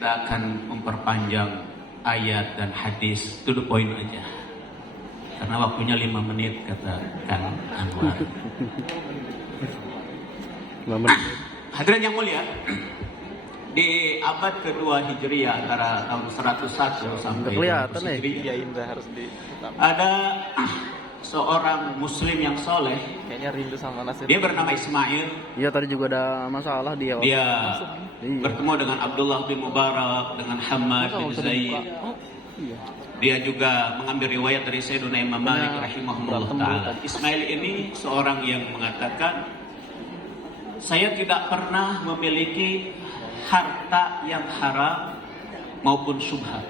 Kita akan memperpanjang ayat dan hadis to the point aja. Karena waktunya 5 menit kata Kang Anwar. 5 menit. Hadirin yang mulia, di abad kedua Hijriah antara tahun 101 sampai 200 Hijriah ada seorang muslim yang soleh. Kayaknya rindu sama Nasir. Dia bernama Ismail. Iya, tadi juga ada masalah dia. Dia Iya. bertemu dengan Abdullah bin Mubarak, dengan Hamad bin Zaid. Iya. Dia juga mengambil riwayat dari Sayyidina Imam Malik rahimahullah ta'ala. Ismail ini seorang yang mengatakan, saya tidak pernah memiliki harta yang haram maupun syubhat,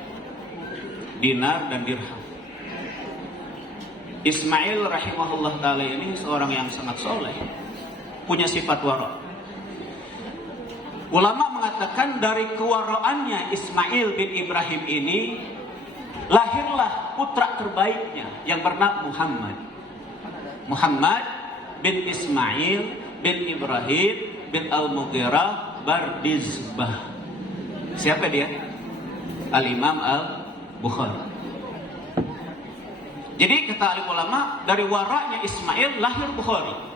dinar dan dirham. Ismail rahimahullah ta'ala ini seorang yang sangat soleh, punya sifat wara'. Ulama mengatakan dari kewaraannya Ismail bin Ibrahim ini lahirlah putra terbaiknya yang bernama Muhammad. Muhammad bin Ismail bin Ibrahim bin Al-Mughirah Bardizbah. Siapa dia? Al-Imam Al-Bukhari. Jadi kata alim ulama, dari waraknya Ismail lahir Bukhari.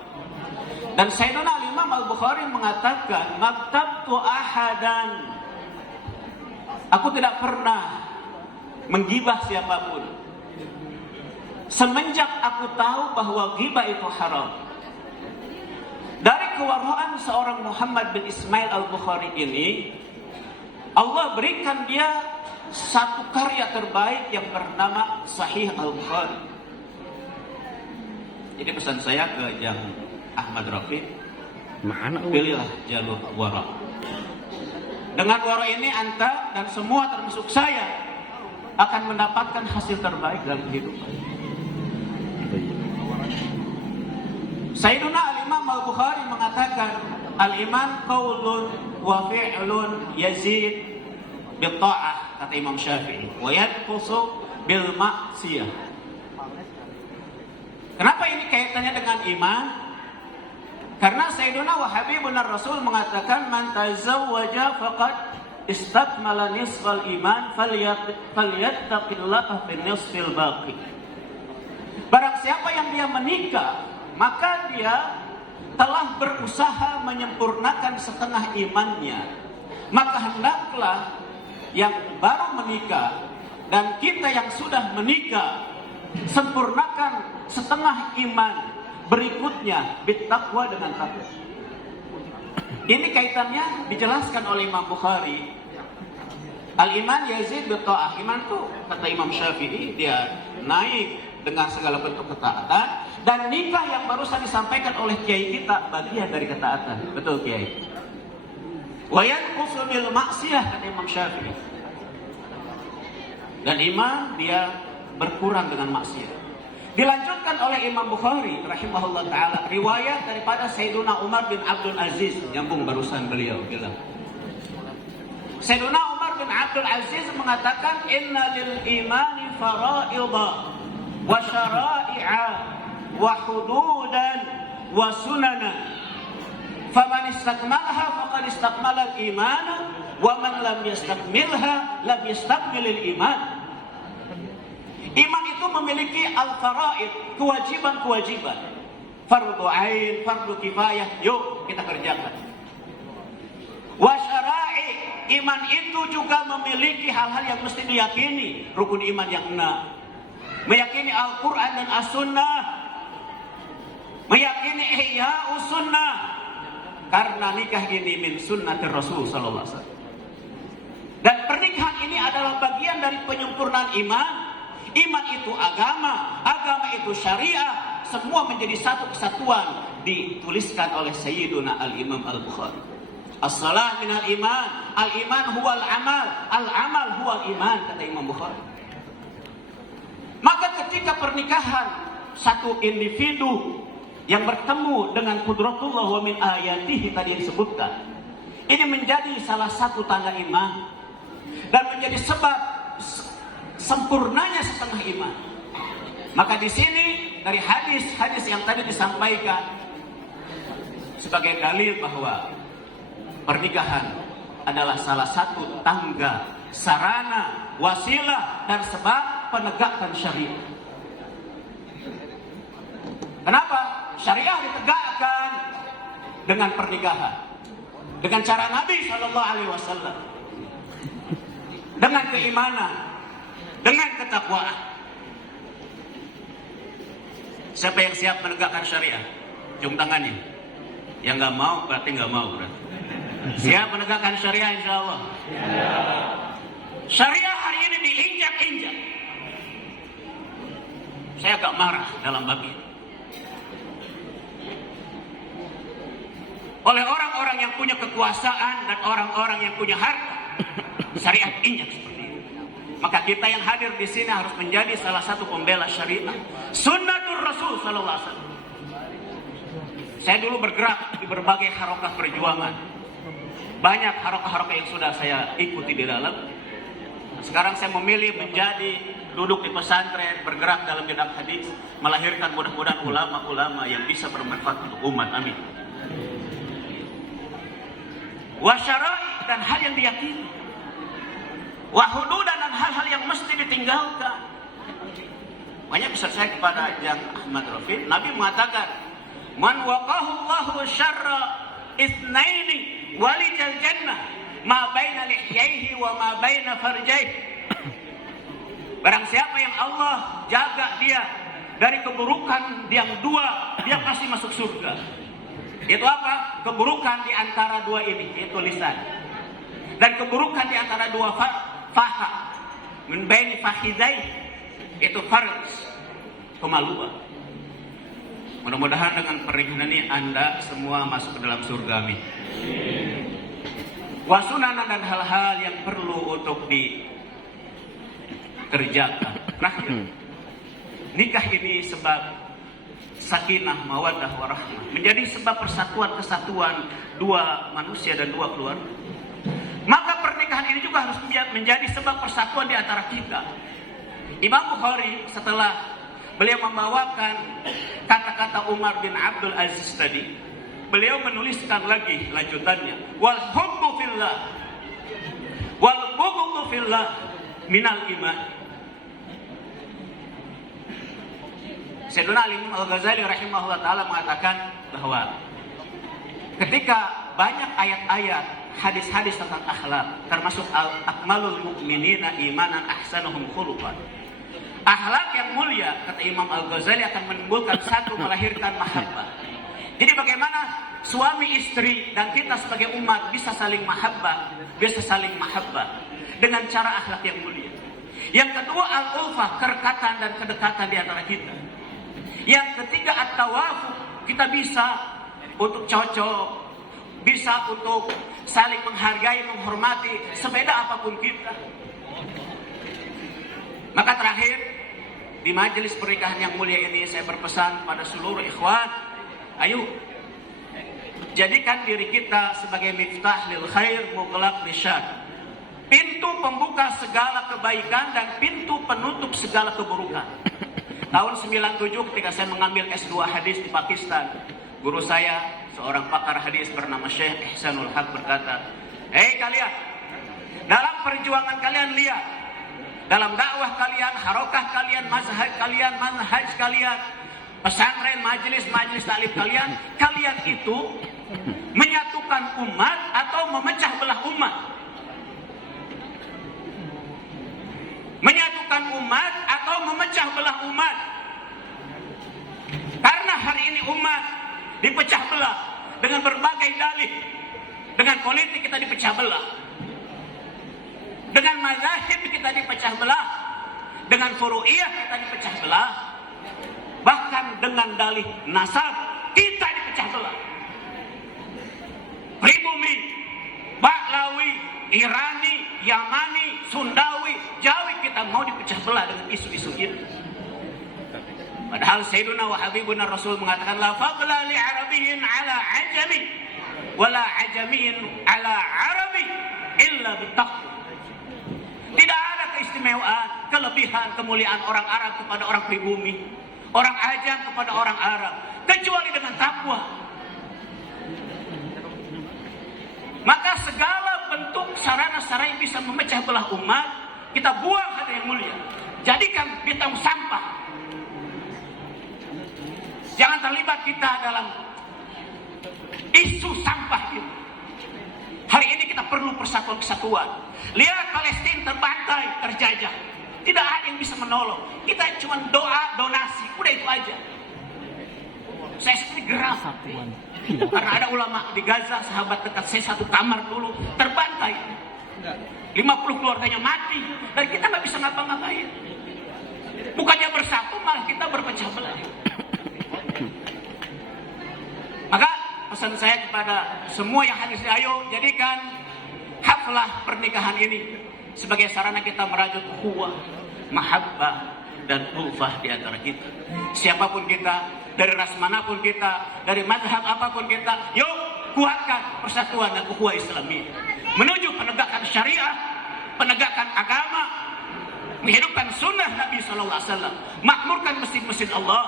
Dan Sayyidina Al-Imam Al-Bukhari mengatakan, maktabtu ahadan, aku tidak pernah menggibah siapapun semenjak aku tahu bahwa ghibah itu haram. Dari kewaraan seorang Muhammad bin Ismail Al-Bukhari ini, Allah berikan dia satu karya terbaik yang bernama Sahih Al-Bukhari. Jadi pesan saya ke Jang Ahmad Rafiq, pilihlah jalur wara'. Dengan wara' ini anta dan semua termasuk saya akan mendapatkan hasil terbaik dalam kehidupan. Sayyiduna Al-Imam Al-Bukhari mengatakan, al-iman qaulun wa fi'lun yazid bil ta'ah, kata Imam Syafi'i, wa yanqusu bil ma'siyah. Kenapa ini kaitannya dengan iman? Karena Sayyiduna wa Habibuna Rasul mengatakan, man tazawwaja faqad istakmala nisfal iman falyattaqillaha fi nisfil baqi. Barang siapa yang dia menikah, maka dia telah berusaha menyempurnakan setengah imannya. Maka hendaklah yang baru menikah dan kita yang sudah menikah sempurnakan setengah iman berikutnya bittaqwa, dengan takwa. Ini kaitannya dijelaskan oleh Imam Bukhari. Al-iman yazid bi ta'ah. Iman itu kata Imam Syafi'i dia naik dengan segala bentuk ketaatan, dan nikah yang barusan disampaikan oleh kiai kita bagian dari ketaatan. Betul kiai? Wa yanqusu bil ma'siyah, kata Imam Syafi'i. Dan iman dia berkurang dengan maksiat. Dilanjutkan oleh Imam Bukhari rahimahullah ta'ala riwayat daripada Sayyiduna Umar bin Abdul Aziz, nyambung barusan beliau bilang. Sayyiduna Umar bin Abdul Aziz mengatakan, inna lil imani fara'idha wa syara'i'a wa hududan wa sunana, faman istakmalaha faqad istakmala al-imana wa man lam yastakmilha lam yastakmilil iman. Iman itu memiliki al-faraid, kewajiban-kewajiban. Fardu ain, fardu kifayah, yuk kita kerjakan. Wa syara'i, iman itu juga memiliki hal-hal yang mesti diyakini. Rukun iman yang 6. Meyakini Al-Quran dan As-Sunnah. Meyakini Ihya'us Sunnah. Karena nikah ini min sunnatir Rasul sallallahu alaihi wasallam. Dan pernikahan ini adalah bagian dari penyempurnaan iman. Iman itu agama, agama itu syariah, semua menjadi satu kesatuan. Dituliskan oleh Sayyiduna Al-Imam Al-Bukhari. As-salah minal iman, al-iman huwal amal, al-amal huwal iman, kata Imam Bukhari. Maka ketika pernikahan satu individu yang bertemu dengan qudratullah wa min ayatihi tadi yang disebutkan, ini menjadi salah satu tanda iman dan menjadi sebab sempurnanya setengah iman. Maka di sini dari hadis-hadis yang tadi disampaikan sebagai dalil bahwa pernikahan adalah salah satu tangga, sarana, wasilah, dan sebab penegakan syariah. Kenapa? Syariah ditegakkan dengan pernikahan, dengan cara Nabi SAW, dengan keimanan, dengan ketakwaan. Siapa yang siap menegakkan syariah? Jung tangannya. Yang nggak mau berarti nggak mau berarti. Siap menegakkan syariah insya Allah. Syariah hari ini diinjak-injak. Saya agak marah dalam bab ini. Oleh orang-orang yang punya kekuasaan dan orang-orang yang punya harta, syariat injak seperti ini. Maka kita yang hadir di sini harus menjadi salah satu pembela syariat. Sunnatul Rasul Sallallahu Alaihi Wasallam. Saya dulu bergerak di berbagai harokah perjuangan. Banyak harokah-harokah yang sudah saya ikuti di dalam. Sekarang saya memilih menjadi duduk di pesantren, bergerak dalam bidang hadis, melahirkan mudah-mudahan ulama-ulama yang bisa bermanfaat untuk umat. Amin. Wasyara'i dan hal yang diyakini, wahududan dan hal-hal yang mesti ditinggalkan. Banyak besar saya kepada Jang Ahmad Rafi, Nabi mengatakan, man waqahu Allahu syarra itsnaini walijal jannah ma baina lihyaihi wa ma baina farjaihi. Barang siapa yang Allah jaga dia dari keburukan yang dua, dia pasti masuk surga. Itu apa? Keburukan di antara dua ini, yaitu lisan. Dan keburukan di antara dua faha, min baini fakhidai, itu farj, kemaluan. Mudah-mudahan dengan pernikahan ini Anda semua masuk ke dalam surga. Amin. Wasunanan dan hal-hal yang perlu untuk dikerjakan. Terakhir, nikah ini sebab sakinah, mawaddah, warahmah, menjadi sebab persatuan kesatuan dua manusia dan dua keluarga. Maka pernikahan ini juga harus menjadi sebab persatuan di antara kita. Imam Bukhari setelah beliau membawakan kata-kata Umar bin Abdul Aziz tadi, beliau menuliskan lagi lanjutannya, wal hubbu fillah wal bughdu fillah minal iman. Sayyidina Ali Al-Ghazali rahimahullah ta'ala mengatakan bahwa ketika banyak ayat-ayat, hadis-hadis tentang akhlak, termasuk akmalul mu'minina imanan ahsanuhum khuluqan, akhlak yang mulia, kata Imam Al-Ghazali, akan menimbulkan satu, melahirkan mahabbah. Jadi bagaimana suami istri dan kita sebagai umat bisa saling mahabbah, dengan cara akhlak yang mulia. Yang kedua, al-ulfah, kerekatan dan kedekatan di antara kita. Yang ketiga, at-tawafuq, kita bisa untuk cocok, bisa untuk saling menghargai, menghormati, sebeda apapun kita. Maka terakhir, di majelis pernikahan yang mulia ini saya berpesan pada seluruh ikhwan, ayo jadikan diri kita sebagai miftah lil khair mughlaq lisyar, pintu pembuka segala kebaikan dan pintu penutup segala keburukan. Tahun 97 ketika saya mengambil S2 hadis di Pakistan, guru saya, seorang pakar hadis bernama Syekh Ihsanul Haq berkata, hei kalian, dalam perjuangan kalian lihat, dalam dakwah kalian, harokah kalian, mazhab kalian, manhaj kalian, pesantren, majelis taklim kalian, kalian itu menyatukan umat atau memecah belah umat? Menyatukan umat atau memecah belah umat? Karena hari ini umat dipecah belah dengan berbagai dalih. Dengan politik kita dipecah belah, dengan mazhab kita dipecah belah, dengan furu'iyah kita dipecah belah, bahkan dengan dalih nasab kita dipecah belah. Pribumi, Baklawi, Irani, Yamani, Sundawi, Jawi, kita mau dipecah belah dengan isu-isu ini. Padahal Sayyiduna wa Habibuna Rasul mengatakan, la fadla li Arabiyyin ala ajami, wala ajamiyin ala Arabi illa bitaqwa. Tidak ada keistimewaan, kelebihan, kemuliaan orang Arab kepada orang pribumi, orang Ajam kepada orang Arab, kecuali dengan takwa. Maka segala bentuk sarana-sarana yang bisa memecah belah umat, kita buang hal yang mulia. Jadikan dia tong sampah. Jangan terlibat kita dalam isu sampah itu. Hari ini kita perlu persatuan kesatuan. Lihat Palestina terbantai, terjajah. Tidak ada yang bisa menolong. Kita cuma doa, donasi, udah itu aja. Saya sendiri geram. Karena ada ulama di Gaza, sahabat dekat saya satu kamar dulu, terbantai. 50 keluarganya mati, dan kita nggak bisa ngapa-ngapain. Bukannya bersatu, malah kita berpecah belah. Maka pesan saya kepada semua yang hadir, ayo jadikan haflah pernikahan ini sebagai sarana kita merajut ukhuwah, mahabbah, dan ulfah di antara kita. Siapapun kita, dari ras manapun kita, dari mazhab apapun kita, yuk kuatkan persatuan dan ukhuwah Islamiyah menuju penegakan syariah, penegakan agama, menghidupkan sunnah Nabi SAW, makmurkan masjid-masjid Allah,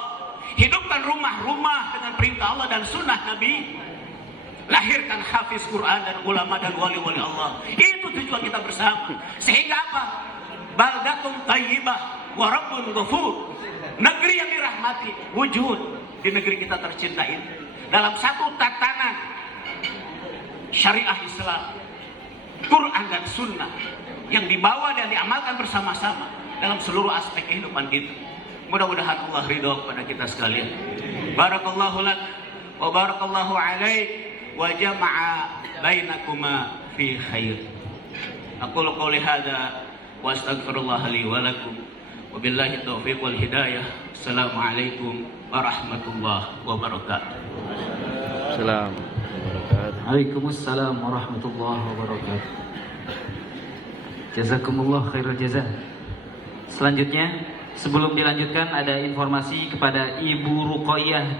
hidupkan rumah-rumah dengan perintah Allah dan sunnah Nabi, lahirkan hafiz Quran dan ulama dan wali-wali Allah. Itu tujuan kita bersama. Sehingga apa? Baldatun thayyibah wa rabbun ghafur. Negeri yang dirahmati wujud di negeri kita tercinta ini dalam satu tatanan syariah Islam, Quran dan sunnah yang dibawa dan diamalkan bersama-sama dalam seluruh aspek kehidupan kita. Mudah-mudahan Allah ridho kepada kita sekalian. Barakallahu lak wa barakallahu alaik wa jama'a bainakuma fi khair. Aqulu qawli hadza wa astaghfirullah li wa lakum. Wabillahi taufiq wal hidayah. Assalamualaikum warahmatullahi wabarakatuh. Assalamualaikum. Waalaikumsalam warahmatullahi wabarakatuh. Jazakumullah khairul jazaa. Selanjutnya, sebelum dilanjutkan ada informasi kepada Ibu Ruqayyah